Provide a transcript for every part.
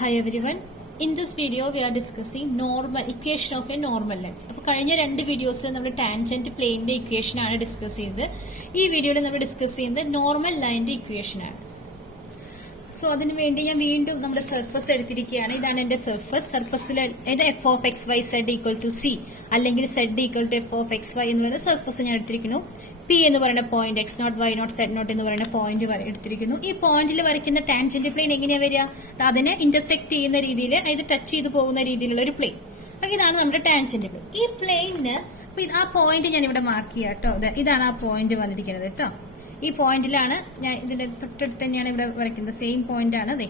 Hi everyone. In this video we are discussing normal equation of a normal lens. അപ്പോൾ കഴിഞ്ഞ രണ്ട് വീഡിയോസിൽ നമ്മൾ ടാൻജന്റ് പ്ലെയിനിന്റെ ഇക്വേഷൻ ആണ് ഡിസ്കസ് ചെയ്തത്. ഈ വീഡിയോയിൽ നമ്മൾ ഡിസ്കസ് ചെയ്യുന്നത് നോർമൽ ലൈനിന്റെ ഇക്വേഷൻ ആണ്. സോ അതിനു വേണ്ടി ഞാൻ വീണ്ടും നമ്മുടെ സർഫസ് എടുത്തിരിക്കുകയാണ്. ഇതാണ് എന്റെ സർഫസിൽ ഇത് f of x y z equal to c അല്ലെങ്കിൽ z equal to f of x y എന്ന് പറയുന്ന സർഫസ് ഞാൻ എടുത്തിരിക്കുന്നു. പി എന്ന് പറയുന്ന point x naught y naught z naught എന്ന് പറയുന്ന പോയിന്റ് എടുത്തിരിക്കുന്നു. ഈ പോയിന്റിൽ വരയ്ക്കുന്ന ടാൻജന്റ് പ്ലെയിൻ എങ്ങനെയാ വരിക? അതിനെ ഇന്റർസെക്ട് ചെയ്യുന്ന രീതിയിൽ അതായത് ടച്ച് ചെയ്ത് പോകുന്ന രീതിയിലുള്ള ഒരു പ്ലെയിൻ. അപ്പൊ ഇതാണ് നമ്മുടെ ടാൻജന്റ് പ്ലെയിൻ. ഈ പ്ലെയിനിന് ആ പോയിന്റ് ഞാൻ ഇവിടെ മാർക്ക് ചെയ്യാം കേട്ടോ. ഇതാണ് ആ പോയിന്റ് വന്നിരിക്കുന്നത് കേട്ടോ. ഈ പോയിന്റിലാണ് ഞാൻ ഇതിന്റെ തൊട്ടടുത്ത് തന്നെയാണ് ഇവിടെ വരയ്ക്കുന്നത്. സെയിം പോയിന്റ് ആണ് അതെ.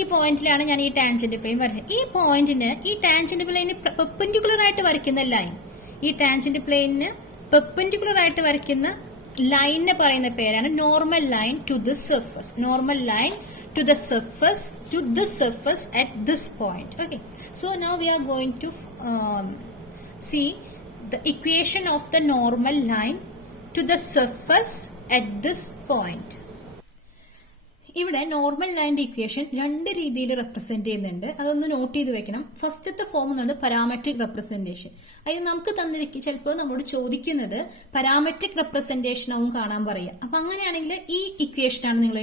ഈ പോയിന്റിലാണ് ഞാൻ ഈ ടാൻജന്റ് പ്ലെയിൻ വരയ്ക്കുന്നത്. ഈ പോയിന്റിന് ഈ ടാൻജന്റ് പ്ലെയിന് പെർപെൻഡിക്കുലർ ആയിട്ട് വരയ്ക്കുന്ന ലൈൻ, ഈ ടാൻജന്റ് പ്ലെയിനിന് പെർപെൻഡിക്കുലർ ആയിട്ട് വരയ്ക്കുന്ന ലൈനിനെ പറയുന്ന പേരാണ് normal line to this surface. Normal line to the surface at this point. Okay, so now we are going to see the equation of the normal line to the surface at this point. ഇവിടെ normal ലൈനിന്റെ equation രണ്ട് രീതിയിൽ represent ചെയ്യുന്നുണ്ട്. അതൊന്ന് not ചെയ്ത് വെക്കണം. ഫസ്റ്റത്തെ form എന്നത് പാരാമെട്രിക് റെപ്രസെന്റേഷൻ. അത് നമുക്ക് തന്നിരിക്കും, ചിലപ്പോൾ നമ്മോട് ചോദിക്കുന്നത് പാരാമെട്രിക് റെപ്രസെന്റേഷൻ ആവും കാണാൻ പറയുക. അപ്പൊ അങ്ങനെയാണെങ്കിൽ ഈ ഇക്വേഷനാണ് നിങ്ങൾ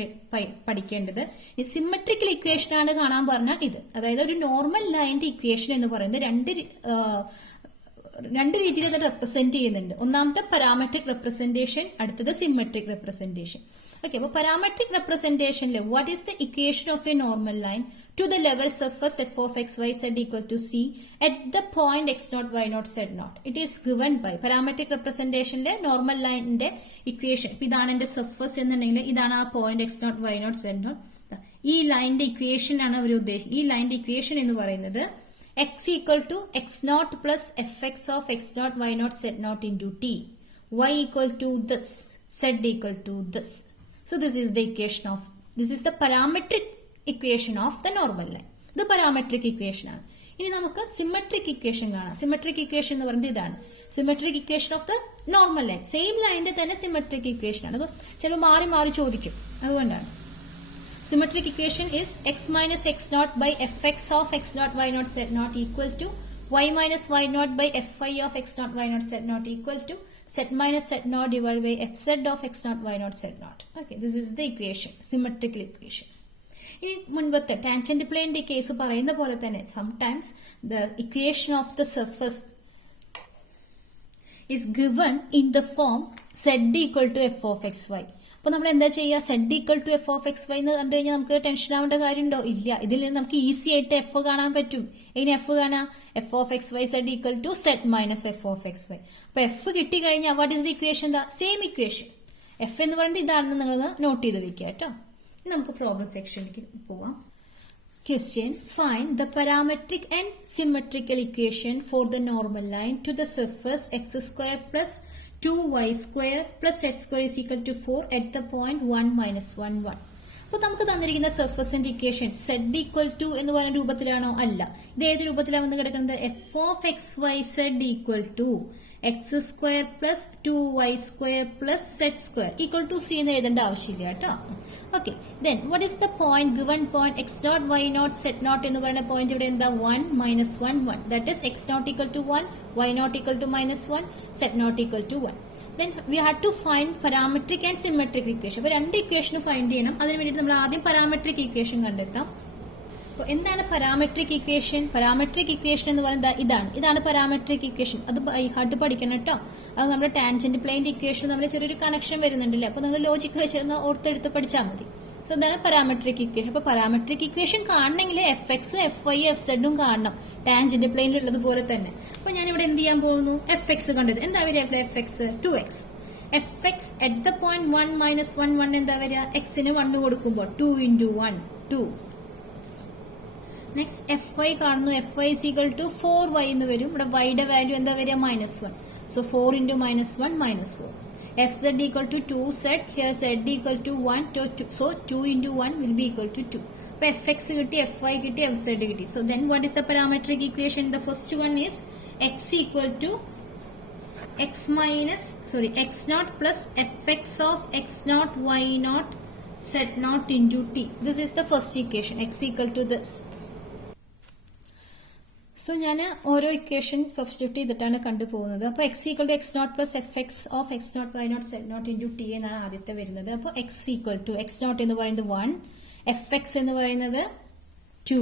പഠിക്കേണ്ടത്. ഈ സിമെട്രിക്കൽ ഇക്വേഷൻ ആണ് കാണാൻ പറഞ്ഞാൽ ഇത്, അതായത് ഒരു നോർമൽ ലൈനിന്റെ ഇക്വേഷൻ എന്ന് പറയുന്നത് രണ്ട് രീതിയിൽ അത് റെപ്രസെന്റ് ചെയ്യുന്നുണ്ട്. ഒന്നാമത്തെ പാരാമെട്രിക് റെപ്രസെന്റേഷൻ, അടുത്തത് സിമെട്രിക് റെപ്രസെന്റേഷൻ. ഓക്കെ, അപ്പൊ പാരാമെട്രിക് റെപ്രസെന്റേഷനിൽ what is the equation of a normal line to the level surface f of x y z equal to c at the point x naught y naught z naught. It is given by parametric റെപ്രസെന്റേഷനിലെ normal ലൈനിന്റെ equation. ഇതാണ് എന്റെ surface എന്നുണ്ടെങ്കിൽ ഇതാണ് ആ point x naught y naught z naught. ഈ ലൈനിന്റെ equation ആണ് അവർ ഉദ്ദേശിക്കുന്നത്. ഈ ലൈനിന്റെ ഇക്വേഷൻ എന്ന് പറയുന്നത് x equal to x naught plus fx of x naught y naught z naught into t, y equal to this, z equal to this. So this is the equation of, this is the parametric equation of the normal line. The parametric equation ആണ്. ഇനി നമുക്ക് symmetric equation കാണാം. Symmetric equation എന്ന് പറയുന്നത് ഇതാണ്. Symmetric equation of the normal line. Same ലൈനിന്റെ തന്നെ symmetric equation ആണ്. അത് ചിലപ്പോൾ മാറി മാറി ചോദിക്കും, അതുകൊണ്ടാണ്. Symmetric equation is x minus x naught by fx of x naught y naught z naught equal to y minus y naught by fy of x naught y naught z naught equal to z minus z naught divided by fz of x naught y naught z naught. Okay, this is the equation, symmetrical equation. ഇനി മുൻപത്തെ tangent പ്ലെയിനിന്റെ case പറയുന്ന പോലെ തന്നെ sometimes the equation of the surface is given in the form z equal to f of xy. അപ്പൊ നമ്മൾ എന്താ ചെയ്യുക? Z equal to f of x y എന്ന് കണ്ടു കഴിഞ്ഞാൽ നമുക്ക് ടെൻഷൻ ആവേണ്ട കാര്യമുണ്ടോ? ഇല്ല. ഇതിൽ നിന്ന് നമുക്ക് ഈസി ആയിട്ട് എഫ് കാണാൻ പറ്റും. എങ്ങനെ എഫ് കാണാം? F of x y z equal to z minus f of x y. അപ്പൊ എഫ് കിട്ടി കഴിഞ്ഞാൽ what is the equation? Same equation. F എന്ന് പറയുന്നത് ഇതാണെന്ന് നിങ്ങൾ നോട്ട് ചെയ്ത് വെക്കുക കേട്ടോ. നമുക്ക് പ്രോബ്ലം സെക്ഷനിലേക്ക് പോവാം. Question: Find the parametric and symmetrical equation for the normal line to the surface x square plus 2y square plus z square is equal to 4 at the point 1 minus 1 1. അപ്പോൾ നമുക്ക് തന്നിരിക്കുന്ന സർഫസിന്റെ ഇക്വേഷൻ സെഡ് ഈക്വൽ ടു എന്ന് പറയുന്ന രൂപത്തിലാണോ? അല്ല. ഇത് ഏത് രൂപത്തിലാണ് വന്ന് കിടക്കുന്നത്? F of x y z equal to x square plus 2y square plus z square equal to c എന്ന് എഴുതേണ്ട ആവശ്യമില്ല കേട്ടോ. Okay, then what is the point? Given point x naught y naught z naught എന്ന് പറയുന്ന പോയിന്റ് ഇവിടെ എന്താ? 1 minus 1 1. That is x naught equal to 1, y not equal to minus 1, z not equal to 1. Then we have to find parametric and symmetric equation. അപ്പോൾ രണ്ട് equation find ചെയ്യണം. അതിന് വേണ്ടിയിട്ട് നമ്മൾ ആദ്യം പാരാമെട്രിക് ഇക്വേഷൻ കണ്ടെത്താം. അപ്പോൾ എന്താണ് പാരാമെട്രിക് ഇക്വേഷൻ? പാരാമെട്രിക് ഇക്വേഷൻ എന്ന് പറയുന്നത് ഇതാണ് പാരാമെട്രിക് ഇക്വേഷൻ. അത് ബൈ ഹാർട്ട് പഠിക്കണം കേട്ടോ. അത് നമ്മുടെ ടാൻജന്റ് പ്ലെയിന്റെ ഇക്വേഷൻ നമ്മൾ ചെറിയൊരു കണക്ഷൻ വരുന്നുണ്ടല്ലേ, അപ്പോൾ നിങ്ങൾ ലോജിക് വെച്ച് ഓർത്തെടുത്ത് പഠിച്ചാൽ മതി. സോ എന്താണ് പാരാമെട്രിക് ഇക്വേഷൻ? അപ്പൊ പാരാമെട്രിക് ഇക്വേഷൻ കാണണമെങ്കിൽ എഫ് എക്സും എഫ് വൈ എഫ് സെഡും കാണണം, ടാൻജന്റ് പ്ലെയിനിലുള്ളത് പോലെ തന്നെ. അപ്പൊ ഞാൻ ഇവിടെ എന്ത് ചെയ്യാൻ പോകുന്നു? എഫ് എക്സ് കണ്ടത് എന്താ വരിക? F X 2x. F X at the point 1 minus 1 1 എന്താ വരിക? എക്സിന് 1 കൊടുക്കുമ്പോൾ 2 into 1 2. നെക്സ്റ്റ് എഫ് വൈ കാണുന്നു. F y is equal to 4y എന്ന് വരും. ഇവിടെ വൈയുടെ വാല്യൂ എന്താ വരിക? -1. So 4 into -1 -4. fz equal to 2z, here z equal to 1, so 2 into 1 will be equal to 2. So fx കിട്ടി, fy കിട്ടി, fz കിട്ടി. So then what is the parametric equation? The first one is x equal to x naught plus fx of x naught y naught z naught into t. This is the first equation, x equal to this. So ഞാൻ ഓരോ equation substitute ചെയ്തിട്ടാണ് കണ്ടുപോകുന്നത്. അപ്പോൾ x equal to x naught plus f x of x naught y naught z naught into t എന്നാണ് ആദ്യത്തെ വരുന്നത്. അപ്പോൾ x equal to x naught എന്ന് പറയുന്നത് 1, എഫ് എക്സ് എന്ന് പറയുന്നത് 2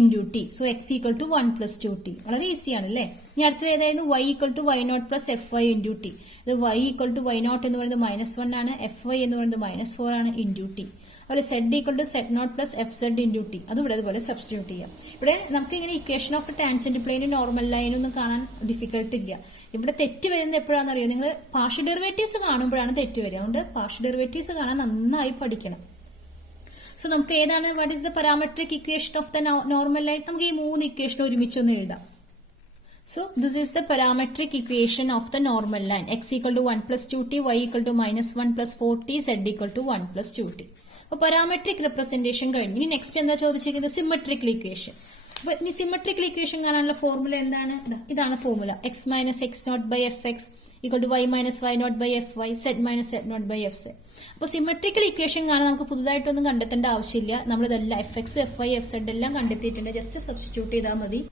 into t. So x equal to 1 plus 2t. വളരെ ഈസിയാണ് അല്ലേ. ഇനി അടുത്തത് ഏതായിരുന്നു? Y equal to y naught plus f y into T. ഇത് y equal to y naught എന്ന് പറയുന്നത് -1 ആണ്, എഫ് വൈ എന്ന് പറയുന്നത് -4 ആണ് ഇൻറ്റു ടി. അതുപോലെ z equal to z naught plus f z into t. അത് ഇവിടെ അതുപോലെ സബ്സ്റ്റിറ്റ്യൂട്ട് ചെയ്യാം. ഇവിടെ നമുക്ക് ഇങ്ങനെ ഇക്വേഷൻ ഓഫ് ടാൻജന്റ് പ്ലെയിനും നോർമൽ ലൈനും ഒന്നും കാണാൻ ഡിഫിക്കൽട്ട് ഇല്ല. ഇവിടെ തെറ്റ് വരുന്നത് എപ്പോഴാണെന്ന് അറിയോ? നിങ്ങൾ പാർഷ്യൽ ഡെറിവേറ്റീവ്സ് കാണുമ്പോഴാണ് തെറ്റ് വരിക. അതുകൊണ്ട് പാർഷ്യൽ ഡെറിവേറ്റീവ്സ് കാണാൻ നന്നായി പഠിക്കണം. സോ നമുക്ക് ഏതാണ് what is the parametric equation of the normal line? നമുക്ക് ഈ 3 ഇക്വേഷൻ ഒരുമിച്ചൊന്ന് എഴുതാം. So this is the parametric equation of the normal line. X equal to 1 plus 2t, y equal to -1 plus 4t, z equal to 1 plus 2t. അപ്പോൾ parametric representation കഴിഞ്ഞു. ഇനി next എന്താ ചോദിച്ചിരിക്കുന്നത്? Symmetrical equation. അപ്പൊ ഇനി symmetrical equation കാണാനുള്ള formula എന്താണ്? ഇതാണ് formula. X minus x naught by f x equal to y minus y naught by f y z minus z naught by f z. അപ്പോൾ സിമെട്രിക്കൽ ഇക്വേഷൻ കാണാൻ നമുക്ക് പുതുതായിട്ടൊന്നും കണ്ടെത്തേണ്ട ആവശ്യമില്ല. നമ്മളിതെല്ലാം f x f y f z എല്ലാം കണ്ടെത്തിയിട്ടുണ്ട്. Just substitute ചെയ്താൽ മതി.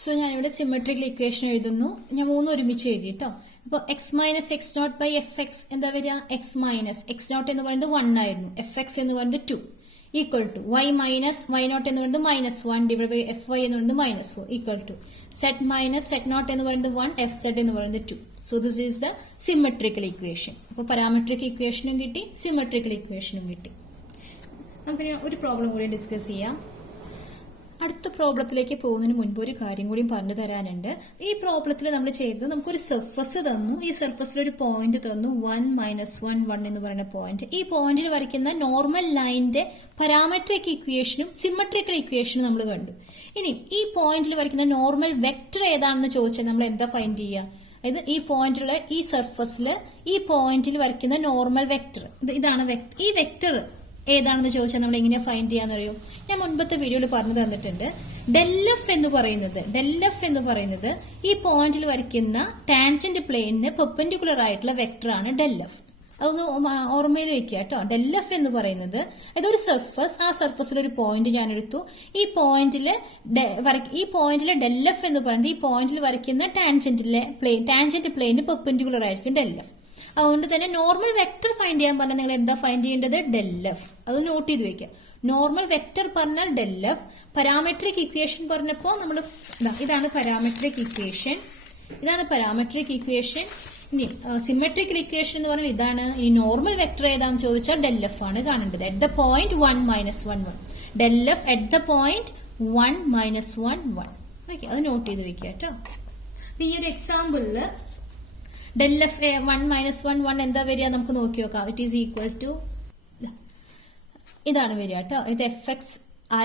സോ ഞാനിവിടെ സിമെട്രിക്കൽ ഇക്വേഷൻ എഴുതുന്നു. ഞാൻ 3 ഒരുമിച്ച് എഴുതി കേട്ടോ. അപ്പോൾ x minus x naught by f x എന്താ വരിക? എക്സ് മൈനസ് എക്സ് നോട്ട് എന്ന് പറയുന്നത് 1 ആയിരുന്നു, എഫ് എക്സ് എന്ന് പറയുന്നത് 2 equal to y minus y naught എന്ന് പറയുന്നത് -1 ഡിവൈഡ് ബൈ എഫ് വൈ എന്ന് പറയുന്നത് -4 equal to z minus z naught എന്ന് പറയുന്നത് 1, എഫ് സെഡ് എന്ന് പറയുന്നത് 2. So this is the symmetrical equation. അപ്പോൾ പാരാമെട്രിക് ഇക്വേഷനും കിട്ടി, സിമെട്രിക്കൽ ഇക്വേഷനും കിട്ടി. നമുക്ക് ഒരു പ്രോബ്ലം കൂടി ഡിസ്കസ് ചെയ്യാം. അടുത്ത പ്രോബ്ലത്തിലേക്ക് പോകുന്നതിന് മുൻപ് ഒരു കാര്യം കൂടി പറഞ്ഞു തരാനുണ്ട്. ഈ പ്രോബ്ലത്തിൽ നമ്മൾ ചെയ്തത് നമുക്കൊരു സർഫസ് തന്നു. ഈ സർഫസിൽ ഒരു പോയിന്റ് തന്നു 1 -1 1 എന്ന് പറയുന്ന പോയിന്റ്. ഈ പോയിന്റിൽ വരയ്ക്കുന്ന നോർമൽ ലൈനിന്റെ പാരാമെട്രിക് ഇക്വേഷനും സിമെട്രിക്കൽ ഇക്വേഷനും നമ്മൾ കണ്ടു. ഇനി ഈ പോയിന്റിൽ വരയ്ക്കുന്ന നോർമൽ വെക്ടർ ഏതാണെന്ന് ചോദിച്ചാൽ നമ്മൾ എന്താ ഫൈൻഡ് ചെയ്യുക? അതായത് ഈ പോയിന്റിലെ ഈ സർഫസിൽ ഈ പോയിന്റിൽ വരയ്ക്കുന്ന നോർമൽ വെക്ടർ ഇതാണ്. ഈ വെക്ടർ ഏതാണെന്ന് ചോദിച്ചാൽ നമ്മൾ എങ്ങനെയാ ഫൈൻഡ് ചെയ്യാന്ന് അറിയോ? ഞാൻ മുൻപത്തെ വീഡിയോയിൽ പറഞ്ഞു തന്നിട്ടുണ്ട്. ഡെൽ എഫ് എന്ന് പറയുന്നത് ഈ പോയിന്റിൽ വരയ്ക്കുന്ന ടാൻജന്റ് പ്ലെയിനിന് പെർപെൻഡിക്കുലർ ആയിട്ടുള്ള വെക്ടർ ആണ് ഡെൽ എഫ്. അതൊന്ന് ഓർമ്മയിൽ വെക്കുക കേട്ടോ. ഡെൽ എഫ് എന്ന് പറയുന്നത് ഇതൊരു സർഫസ്, ആ സർഫസിൽ ഒരു പോയിന്റ് ഞാൻ എടുത്തു. ഈ പോയിന്റിലെ ഡെൽ എഫ് എന്ന് പറയുന്നത് ഈ പോയിന്റിൽ വരയ്ക്കുന്ന ടാൻജന്റ് പ്ലെയിന് പെർപെൻഡിക്കുലർ ആയിരിക്കും ഡെൽ എഫ്. അതുകൊണ്ട് തന്നെ നോർമൽ വെക്ടർ ഫൈൻഡ് ചെയ്യാൻ പറഞ്ഞാൽ നിങ്ങൾ എന്താ ഫൈൻഡ് ചെയ്യേണ്ടത്? Del F. അത് നോട്ട് ചെയ്ത് വെക്കുക. നോർമൽ വെക്ടർ പറഞ്ഞാൽ ഡെൽ എഫ്. പാരാമെട്രിക് ഇക്വേഷൻ പറഞ്ഞപ്പോൾ നമ്മൾ ഇതാണ് പാരാമെട്രിക് ഇക്വേഷൻ. ഇനി സിമെട്രിക്കൽ ഇക്വേഷൻ എന്ന് പറഞ്ഞാൽ ഇതാണ്. ഈ നോർമൽ വെക്ടർ ഏതാണെന്ന് ചോദിച്ചാൽ ഡെൽ എഫ് ആണ് കാണേണ്ടത്. At the point 1 -1 1. Del F at the point 1 -1 1. Okay, അത് നോട്ട് ചെയ്ത് വെക്കുക കേട്ടോ. ഈ ഒരു എക്സാമ്പിളില് ഡെൽ എഫ് 1 -1 1 എന്താ വരിക? നമുക്ക് നോക്കി നോക്കാം. ഇറ്റ് ഈസ് ഈക്വൽ ടു ഇതാണ് വരിക കേട്ടോ. ഇത് f x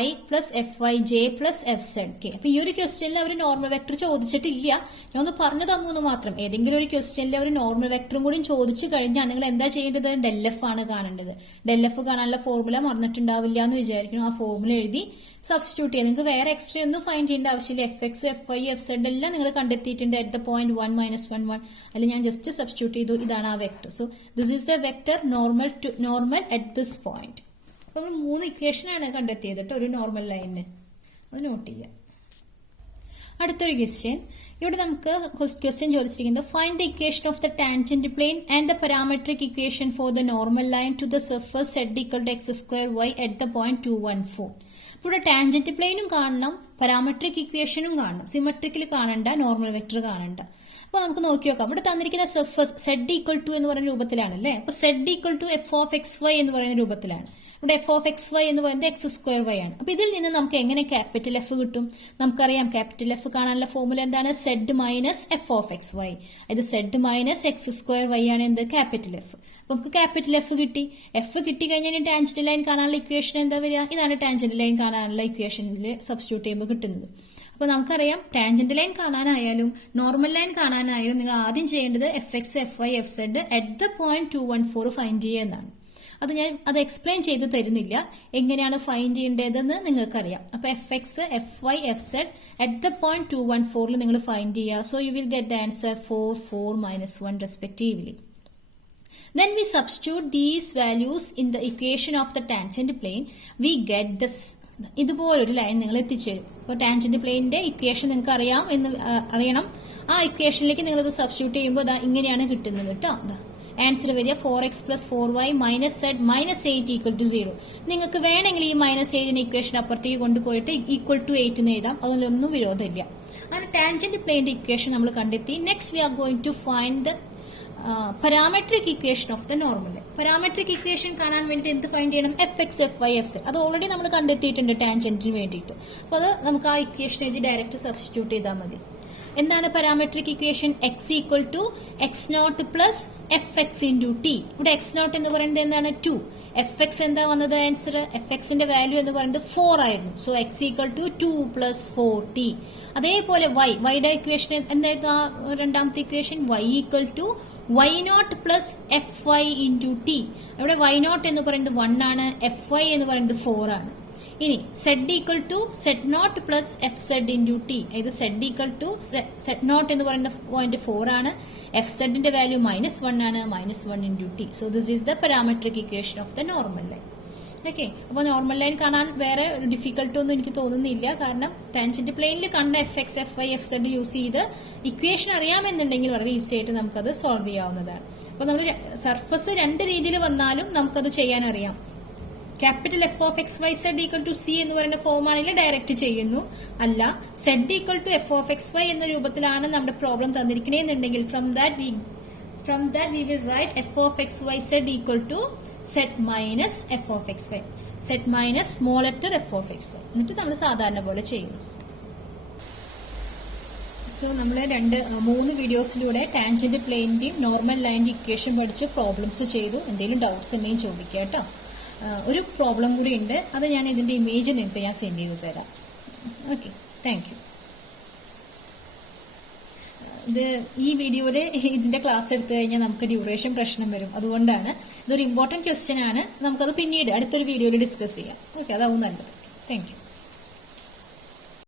i plus f y j plus f z k. അപ്പൊ ഈ ഒരു ക്വസ്റ്റ്യനിൽ അവർ നോർമൽ വെക്ടർ ചോദിച്ചിട്ടില്ല. ഞാൻ ഒന്ന് പറഞ്ഞു തന്നു മാത്രം. ഏതെങ്കിലും ഒരു ക്വസ്റ്റ്യനിൽ അവർ നോർമൽ വെക്ടറും കൂടി ചോദിച്ചു കഴിഞ്ഞാൽ നിങ്ങൾ എന്താ ചെയ്യേണ്ടത്? ഡെൽ എഫ് ആണ് കാണേണ്ടത്. ഡെൽ എഫ് കാണാനുള്ള ഫോർമുല മറന്നിട്ടുണ്ടാവില്ല എന്ന് വിചാരിക്കുന്നു. ആ ഫോർമുല എഴുതി സബ്സ്റ്റിറ്റ്യൂട്ട് ചെയ്യാം. നിങ്ങൾക്ക് വേറെ എക്സ്ട്രാ ഒന്നും ഫൈൻഡ് ചെയ്യേണ്ട ആവശ്യമില്ല. F x f y f z എല്ലാം നിങ്ങൾ കണ്ടെത്തിയിട്ടുണ്ട് അറ്റ് ദ പോയിന്റ് 1 -1 1. അതിൽ ഞാൻ ജസ്റ്റ് സബ്സ്റ്റിറ്റ്യൂട്ട് ചെയ്തു. ഇതാണ് ആ vector. So this is the vector normal at this point. അപ്പൊ നമ്മൾ 3 ഇക്വേഷനാണ് കണ്ടെത്തിയത് കേട്ടോ ഒരു നോർമൽ ലൈനിന്. അത് നോട്ട് ചെയ്യാം. അടുത്തൊരു ക്വസ്റ്റ്യൻ. ഇവിടെ നമുക്ക് ക്വസ്റ്റ്യൻ ചോദിച്ചിരിക്കുന്നത് find the equation of the tangent plane and the parametric equation for the normal line to the surface z equal to x²y at the point 2 1 4. ഇവിടെ ടാൻജന്റ് പ്ലെയിനും കാണണം, പാരാമെട്രിക് ഇക്വേഷനും കാണണം. സിമെട്രിക്കൽ കാണണ്ട, നോർമൽ വെക്ടർ കാണണ്ട. അപ്പൊ നമുക്ക് നോക്കി നോക്കാം. ഇവിടെ തന്നിരിക്കുന്ന സർഫസ് സെഡ് ഈക്വൽ ടു എന്ന് പറയുന്ന രൂപത്തിലാണ് അല്ലേ. അപ്പൊ z equal to f of x y എന്ന് പറയുന്ന രൂപത്തിലാണ്. ഇവിടെ എഫ് ഓഫ് എക്സ് വൈ എന്ന് പറയുന്നത് x² ആണ്. അപ്പൊ ഇതിൽ നിന്ന് നമുക്ക് എങ്ങനെ ക്യാപിറ്റൽ എഫ് കിട്ടും? നമുക്കറിയാം ക്യാപിറ്റൽ എഫ് കാണാനുള്ള ഫോർമുല എന്താണ്? Z minus f of x y. ഇത് സെഡ് മൈനസ് x² ആണ് എന്ത്? Capital f. അപ്പൊ നമുക്ക് ക്യാപിറ്റൽ എഫ് കിട്ടി. എഫ് കിട്ടി കഴിഞ്ഞാൽ ടാൻജന്റ് ലൈൻ കാണാനുള്ള ഇക്വേഷൻ എന്താ വരിക? ഇതാണ് ടാൻജന്റ് ലൈൻ കാണാനുള്ള ഇക്വേഷനിൽ സബ്സ്റ്റിറ്റ്യൂട്ട് ചെയ്യുമ്പോൾ കിട്ടുന്നത്. അപ്പൊ നമുക്കറിയാം ടാൻജന്റ് ലൈൻ കാണാനായാലും നോർമൽ ലൈൻ കാണാനായാലും നിങ്ങൾ ആദ്യം ചെയ്യേണ്ടത് f x f y f z at the point 2 1 4 find ചെയ്യുക എന്നാണ്. അത് എക്സ്പ്ലെയിൻ ചെയ്ത് തരുന്നില്ല. എങ്ങനെയാണ് ഫൈൻഡ് ചെയ്യേണ്ടതെന്ന് നിങ്ങൾക്കറിയാം. അപ്പൊ f x f y f z at the point 2 1 4 നിങ്ങൾ ഫൈൻഡ് ചെയ്യുക. So you will get the answer 4 4 -1 respectively. Then we substitute these values in the equation of the tangent plane. We get this ഇതുപോലൊരു line നിങ്ങൾ എത്തിച്ചേരും. അപ്പോൾ tangent പ്ലെയിനിന്റെ equation നിങ്ങൾക്ക് അറിയണം. ആ ഇക്വേഷനിലേക്ക് നിങ്ങൾ ഇത് സബ്സ്റ്റിറ്റ്യൂട്ട് ചെയ്യുമ്പോൾ ഇങ്ങനെയാണ് കിട്ടുന്നത് കേട്ടോ. ആൻസർ വരിക 4x + 4y - z - 8 = 0. നിങ്ങൾക്ക് വേണമെങ്കിൽ ഈ -8 ഇക്വേഷൻ അപ്പുറത്തേക്ക് കൊണ്ടുപോയിട്ട് =8 എന്ന് എഴുതാം. അതിലൊന്നും വിരോധമില്ല. അങ്ങനെ ടാൻജന്റ് പ്ലെയിന്റെ ഇക്വേഷൻ നമ്മൾ കണ്ടെത്തി. Next we are going to find the parametric equation of the normal line. Parametric equation കാണാൻ വേണ്ടി എന്ത് ഫൈൻഡ് ചെയ്യണം? fx, fy, fz. അത് ഓൾറെഡി നമ്മൾ കണ്ടെത്തിയിട്ടുണ്ട് ടാൻജന്റിന് വേണ്ടിയിട്ട്. അപ്പോൾ അത് നമുക്ക് ആ ഇക്വേഷൻ എഴുതി ഡയറക്റ്റ് സബ്സ്റ്റിറ്റ്യൂട്ട് ചെയ്താൽ മതി. എന്താണ് parametric equation? x = x0 + fx × t. ഇവിടെ x0 എന്ന് പറയുന്നത് എന്താണ്? 2. fx എന്താ വന്നത് ആൻസർ? fxന്റെ വാല്യൂ എന്ന് പറയുന്നത് 4 ആയിരുന്നു. So x = 2 + 4t. അതേപോലെ yയുടെ ഇക്വേഷൻ എന്തായിരുന്നു? ആ രണ്ടാമത്തെ equation y = y0 + fy × t. ഇവിടെ y0 എന്ന് പറയുന്നത് 1 ആണ്, fy എന്ന് പറയുന്നത് 4 ആണ്. ഇനി z = z0 + fz × t. ഇത് z = z0 എന്ന് പറയുന്ന പോയിന്റ് 4 ആണ്, fzന്റെ വാല്യൂ -1 ആണ്, -1 × t. So this is the parametric equation of the normal line. Okay, അപ്പോൾ നോർമൽ ലൈൻ കാണാൻ വേറെ ഡിഫിക്കൽട്ട് ഒന്നും എനിക്ക് തോന്നുന്നില്ല. കാരണം ടാൻജന്റ് പ്ലെയിനിൽ കണ്ട fx, fy, fz യൂസ് ചെയ്ത് ഇക്വേഷൻ അറിയാമെന്നുണ്ടെങ്കിൽ വളരെ ഈസി ആയിട്ട് നമുക്കത് സോൾവ് ചെയ്യാവുന്നതാണ്. അപ്പോൾ നമ്മൾ സർഫസ് രണ്ട് രീതിയിൽ വന്നാലും നമുക്കത് ചെയ്യാൻ അറിയാം. ക്യാപിറ്റൽ f(x,y,z) = c എന്ന് പറയുന്ന ഫോമാണെങ്കിൽ ഡയറക്റ്റ് ചെയ്യുന്നു. അല്ല, z = f(x,y) എന്ന രൂപത്തിലാണ് നമ്മുടെ പ്രോബ്ലം തന്നിരിക്കണേന്നുണ്ടെങ്കിൽ from that we will write f(x,y,z) = z - f(x,y), z - small letter f(x,y). എന്നിട്ട് നമ്മൾ സാധാരണ പോലെ ചെയ്യുന്നു. സോ നമ്മൾ 3 വീഡിയോസിലൂടെ ടാൻജന്റ് പ്ലെയിന്റെയും നോർമൽ ലൈനിന്റെ ഇക്വേഷൻ പഠിച്ച് പ്രോബ്ലംസ് ചെയ്തു. എന്തെങ്കിലും ഡൗട്ട്സ് ഉണ്ടെങ്കിൽ ചോദിക്കുക കേട്ടോ. ഒരു പ്രോബ്ലം കൂടി ഉണ്ട്, അത് ഞാൻ ഇതിന്റെ ഇമേജ് നിങ്ങൾക്ക് ഞാൻ സെൻഡ് ചെയ്ത് തരാം. Okay, thank you. ഈ വീഡിയോയിൽ ഇതിന്റെ ക്ലാസ് എടുത്തു കഴിഞ്ഞാൽ നമുക്ക് ഡ്യൂറേഷൻ പ്രശ്നം വരും. അതുകൊണ്ടാണ് ഇതൊരു ഇമ്പോർട്ടന്റ് ക്വസ്റ്റ്യൻ ആണ്. നമുക്കത് പിന്നീട് അടുത്തൊരു വീഡിയോയിൽ ഡിസ്കസ് ചെയ്യാം. ഓക്കെ, അതാവും നല്ലത്. Thank you.